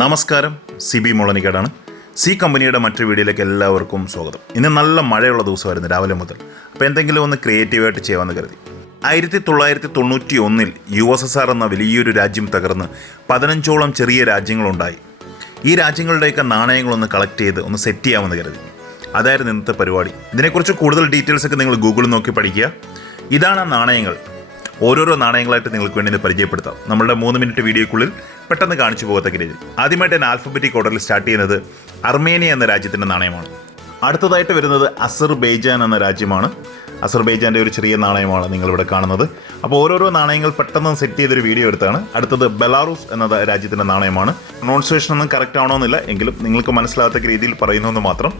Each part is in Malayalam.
നമസ്കാരം. സി ബി മോളനിക്കാടാണ് സി കമ്പനിയുടെ മറ്റൊരു വീഡിയോയിലേക്ക് എല്ലാവർക്കും സ്വാഗതം. ഇന്ന് നല്ല മഴയുള്ള ദിവസമായിരുന്നു രാവിലെ മുതൽ. അപ്പോൾ എന്തെങ്കിലും ഒന്ന് ക്രിയേറ്റീവായിട്ട് ചെയ്യാമെന്ന് കരുതി. ആയിരത്തി തൊള്ളായിരത്തി തൊണ്ണൂറ്റി ഒന്നിൽ യു എസ് എസ് ആർ എന്ന വലിയൊരു രാജ്യം തകർന്ന് പതിനഞ്ചോളം ചെറിയ രാജ്യങ്ങളുണ്ടായി. ഈ രാജ്യങ്ങളുടെയൊക്കെ നാണയങ്ങളൊന്ന് കളക്ട് ചെയ്ത് ഒന്ന് സെറ്റ് ചെയ്യാമെന്ന് കരുതി. അതായിരുന്നു ഇന്നത്തെ പരിപാടി. ഇതിനെക്കുറിച്ച് കൂടുതൽ ഡീറ്റെയിൽസ് ഒക്കെ നിങ്ങൾ ഗൂഗിളിൽ നോക്കി പഠിക്കുക. ഇതാണ് നാണയങ്ങൾ. ഓരോരോ നാണയങ്ങളായിട്ട് നിങ്ങൾക്ക് വേണ്ടി ഇത് പരിചയപ്പെടുത്താം. നമ്മളുടെ മൂന്ന് മിനിറ്റ് വീഡിയോക്കുള്ളിൽ പെട്ടെന്ന് കാണിച്ചു പോകത്തക്ക രീതിയിൽ. ആദ്യമായിട്ട് ഞാൻ ആൽഫബറ്റിക് ഓർഡറിൽ സ്റ്റാർട്ട് ചെയ്യുന്നത് അർമേനിയ എന്ന രാജ്യത്തിന്റെ നാണയമാണ്. അടുത്തതായിട്ട് വരുന്നത് അസർബൈജാൻ എന്ന രാജ്യമാണ്. അസർബൈജാന്റെ ഒരു ചെറിയ നാണയമാണ് നിങ്ങളിവിടെ കാണുന്നത്. അപ്പോൾ ഓരോരോ നാണയങ്ങൾ പെട്ടെന്ന് സെറ്റ് ചെയ്തൊരു വീഡിയോ എടുത്താണ്. അടുത്തത് ബെലാറൂസ് എന്ന രാജ്യത്തിന്റെ നാണയമാണ്. പ്രൊണൗൺസിയേഷൻ ഒന്നും കറക്റ്റ് ആവണമെന്നില്ല എങ്കിലും നിങ്ങൾക്ക് മനസ്സിലാകത്തക്ക രീതിയിൽ പറയുന്നതെന്ന് മാത്രം.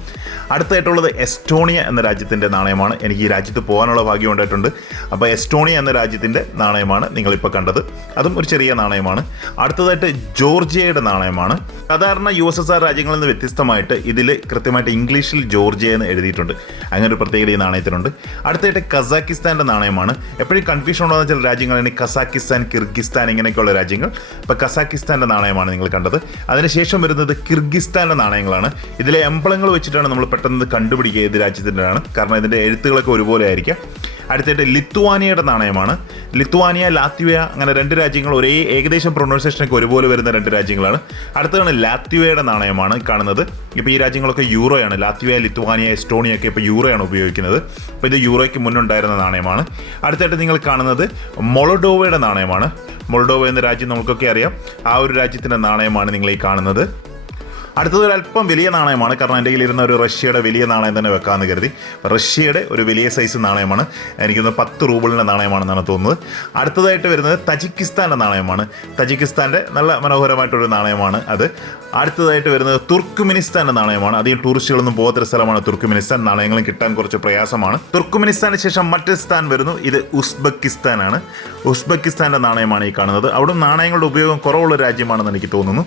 അടുത്തായിട്ടുള്ളത് എസ്റ്റോണിയ എന്ന രാജ്യത്തിന്റെ നാണയമാണ്. എനിക്ക് ഈ രാജ്യത്ത് പോകാനുള്ള ഭാഗ്യം ഉണ്ടായിട്ടുണ്ട്. അപ്പോൾ എസ്റ്റോണിയ എന്ന രാജ്യത്തിന്റെ നാണയമാണ് നിങ്ങളിപ്പോൾ കണ്ടത്. അതും ഒരു ചെറിയ നാണയമാണ്. അടുത്തതായിട്ട് ജോർജിയയുടെ നാണയമാണ്. സാധാരണ യു എസ് എസ് ആർ രാജ്യങ്ങളിൽ നിന്ന് വ്യത്യസ്തമായിട്ട് ഇതിൽ കൃത്യമായിട്ട് ഇംഗ്ലീഷിൽ ജോർജിയ എന്ന് എഴുതിയിട്ടുണ്ട്. അങ്ങനെ ഒരു പ്രത്യേകത ഈ നാണയത്തിനുണ്ട്. അടുത്തായിട്ട് കസാക്കിസ്ഥാന്റെ നാണയമാണ്. എപ്പോഴും കൺഫ്യൂഷൻ ഉണ്ടാകുന്ന ചില രാജ്യങ്ങളാണ് കസാക്കിസ്ഥാൻ കിർഗിസ്ഥാൻ ഇങ്ങനെയൊക്കെയുള്ള രാജ്യങ്ങൾ. ഇപ്പോൾ കസാക്കിസ്ഥാന്റെ നാണയമാണ് നിങ്ങൾ കണ്ടത്. അതിനുശേഷം വരുന്നത് കിർഗിസ്ഥാന്റെ നാണയങ്ങളാണ്. ഇതിലെ എംബളങ്ങൾ വെച്ചിട്ടാണ് നമ്മൾ പെട്ടെന്ന് കണ്ടുപിടിക്കുക. ഏത് രാജ്യത്തിന്റെയാണ്. കാരണം ഇതിന്റെ എഴുത്തുകളൊക്കെ ഒരുപോലെ ആയിരിക്കാം. അടുത്തായിട്ട് ലിത്വാനിയയുടെ നാണയമാണ്. ലിത്വാനിയ ലാത്വിയ അങ്ങനെ രണ്ട് രാജ്യങ്ങൾ ഒരേ ഏകദേശം പ്രൊണൗൺസിയേഷനൊക്കെ ഒരുപോലെ വരുന്ന രണ്ട് രാജ്യങ്ങളാണ്. അടുത്തതാണ് ലാത്വിയയുടെ നാണയമാണ് കാണുന്നത്. ഇപ്പോൾ ഈ രാജ്യങ്ങളൊക്കെ യൂറോയാണ്. ലാത്വിയ ലിത്വാനിയ എസ്റ്റോണിയ ഒക്കെ ഇപ്പോൾ യൂറോയാണ് ഉപയോഗിക്കുന്നത്. അപ്പോൾ ഇത് യൂറോയ്ക്ക് മുന്നുണ്ടായിരുന്ന നാണയമാണ്. അടുത്തായിട്ട് നിങ്ങൾ കാണുന്നത് മൊളഡോവയുടെ നാണയമാണ്. മൊളഡോവ എന്ന രാജ്യം നമുക്കൊക്കെ അറിയാം. ആ ഒരു രാജ്യത്തിന്റെ നാണയമാണ് നിങ്ങൾ ഈ കാണുന്നത്. അടുത്തത് ഒരു അല്പം വലിയ നാണയമാണ്. കാരണം എന്റെ കയ്യിലിരുന്ന ഒരു റഷ്യയുടെ വലിയ നാണയം തന്നെ വെക്കാമെന്ന് കരുതി. റഷ്യയുടെ ഒരു വലിയ സൈസ് നാണയമാണ്. എനിക്കൊന്ന് പത്ത് റൂബിളിന്റെ നാണയമാണെന്നാണ് തോന്നുന്നത്. അടുത്തതായിട്ട് വരുന്നത് തജിക്കിസ്ഥാന്റെ നാണയമാണ്. തജിക്കിസ്ഥാന്റെ നല്ല മനോഹരമായിട്ടൊരു നാണയമാണ് അത്. അടുത്തതായിട്ട് വരുന്നത് തുർക്കുമിനിസ്ഥാന്റെ നാണയമാണ്. അധികം ടൂറിസ്റ്റുകളൊന്നും പോകാത്തൊരു സ്ഥലമാണ് തുർക്കുമിനിസ്ഥാൻ. നാണയങ്ങളും കിട്ടാൻ കുറച്ച് പ്രയാസമാണ്. തുർക്കുമിനിസ്ഥാന് ശേഷം മറ്റൊരു സ്ഥാൻ വരുന്നു. ഇത് ഉസ്ബെക്കിസ്ഥാനാണ്. ഉസ്ബെക്കിസ്ഥാന്റെ നാണയമാണ് ഈ കാണുന്നത്. അവിടെ നാണയങ്ങളുടെ ഉപയോഗം കുറവുള്ള രാജ്യമാണെന്ന് എനിക്ക് തോന്നുന്നു.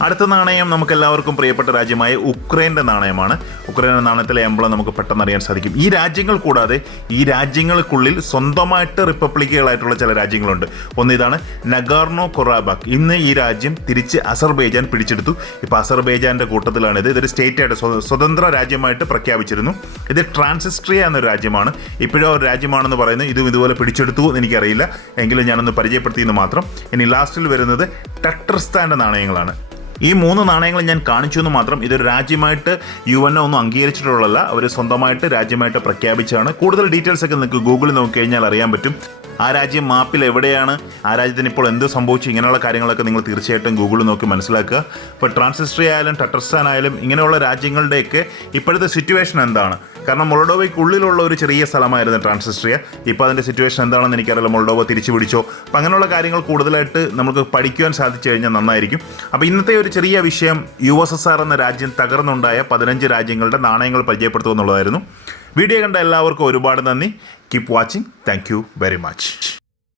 അടുത്ത നാണയം നമുക്ക് എല്ലാവർക്കും പ്രിയപ്പെട്ട രാജ്യമായ ഉക്രൈന്റെ നാണയമാണ്. ഉക്രൈന്റെ നാണയത്തിലെ എംബ്ലം നമുക്ക് പെട്ടെന്ന് അറിയാൻ സാധിക്കും. ഈ രാജ്യങ്ങൾ കൂടാതെ ഈ രാജ്യങ്ങൾക്കുള്ളിൽ സ്വന്തമായിട്ട് റിപ്പബ്ലിക്കുകളായിട്ടുള്ള ചില രാജ്യങ്ങളുണ്ട്. ഒന്ന് ഇതാണ് നഗാർണോ കൊറാബാക്ക് ഇന്ന് ഈ രാജ്യം തിരിച്ച് അസർബൈജാൻ പിടിച്ചെടുത്തു. ഇപ്പോൾ അസർബൈജാന്റെ കൂട്ടത്തിലാണ് ഇത് ഇതൊരു സ്റ്റേറ്റ് ആയിട്ട് സ്വതന്ത്ര രാജ്യമായിട്ട് പ്രഖ്യാപിച്ചിരുന്നു. ഇത് ട്രാൻസിസ്ട്രിയ എന്നൊരു രാജ്യമാണ്. ഇപ്പോഴും ഒരു രാജ്യമാണെന്ന് പറയുന്നത് ഇതും ഇതുപോലെ പിടിച്ചെടുത്തു എന്ന് എനിക്കറിയില്ല. എങ്കിലും ഞാനൊന്ന് പരിചയപ്പെടുത്തിയെന്ന് മാത്രം. ഇനി ലാസ്റ്റിൽ വരുന്നത് ടട്ടർസ്ഥാന്റെ നാണയങ്ങളാണ്. ഈ മൂന്ന് നാണയങ്ങൾ ഞാൻ കാണിച്ചു എന്ന് മാത്രം ഇതൊരു രാജ്യമായിട്ട് യു എൻ ഒന്നും അംഗീകരിച്ചിട്ടുള്ളതല്ല. അവർ സ്വന്തമായിട്ട് രാജ്യമായിട്ട് പ്രഖ്യാപിച്ചാണ് കൂടുതൽ ഡീറ്റെയിൽസ് ഒക്കെ നിങ്ങൾക്ക് ഗൂഗിളിൽ നോക്കി കഴിഞ്ഞാൽ അറിയാൻ പറ്റും. ആ രാജ്യം മാപ്പിൽ എവിടെയാണ്? ആ രാജ്യത്തിന് ഇപ്പോൾ എന്ത് സംഭവിച്ചു? ഇങ്ങനെയുള്ള കാര്യങ്ങളൊക്കെ നിങ്ങൾ തീർച്ചയായിട്ടും ഗൂഗിളിൽ നോക്കി മനസ്സിലാക്കുക. ഇപ്പോൾ ട്രാൻസിസ്ട്രി ആയാലും ടട്ടർസ്ഥാൻ ആയാലും ഇങ്ങനെയുള്ള രാജ്യങ്ങളുടെയൊക്കെ ഇപ്പോഴത്തെ സിറ്റുവേഷൻ എന്താണ്? കാരണം മൊളഡോവയ്ക്കുള്ളിലുള്ള ഒരു ചെറിയ സ്ഥലമായിരുന്നു ട്രാൻസിസ്ട്രിയ ഇപ്പോൾ അതിന്റെ സിറ്റുവേഷൻ എന്താണെന്ന് എനിക്കറിയില്ല. മൊളഡോവ തിരിച്ചു പിടിച്ചോ? അപ്പം അങ്ങനെയുള്ള കാര്യങ്ങൾ കൂടുതലായിട്ട് നമുക്ക് പഠിക്കുവാൻ സാധിച്ചു കഴിഞ്ഞാൽ നന്നായിരിക്കും. അപ്പോൾ ഇന്നത്തെ ഒരു ചെറിയ വിഷയം യു എന്ന രാജ്യം തകർന്നുണ്ടായ പതിനഞ്ച് രാജ്യങ്ങളുടെ നാണയങ്ങൾ പരിചയപ്പെടുത്തുക എന്നുള്ളതായിരുന്നു. വീഡിയോ കണ്ട എല്ലാവർക്കും ഒരുപാട് നന്ദി. Keep watching thank very much